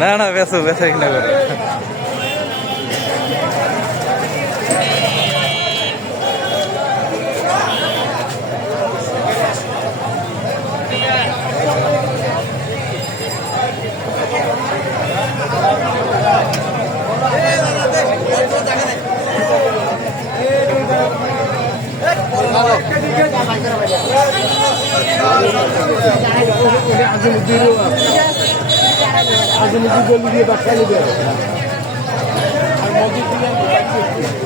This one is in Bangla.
না না বেসো বেসো কিনা করে। আজমুদ্দিন গলি দিয়ে বাচ্চা নিবে আর মজিদ